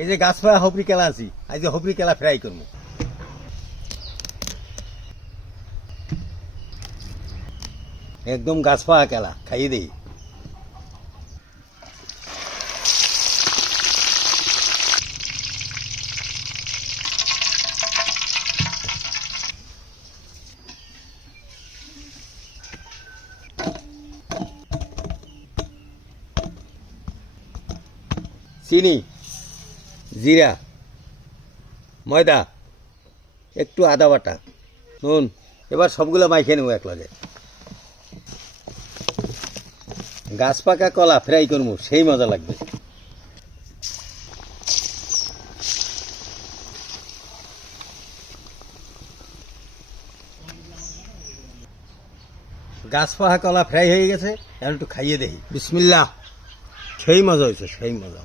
এই যে গাছ পাড়া হবরি কেলা আছি। আজ হবরি কেলা ফ্রাই করব। একদম গাছ পাড়া কেলা, খাইয়ে দেই। চিনি। জিরা, ময়দা, একটু আদা বাটা। নুন, এবার সবগুলো মাইখে নেব এক লগে গাছ পাকা কলা ফ্রাই করব, সেই মজা লাগবে। গাছ পাকা কলা ফ্রাই হয়ে গেছে, এখন একটু খাইয়ে দেখি। বিসমিল্লাহ। সেই মজা হয়েছে, সেই মজা।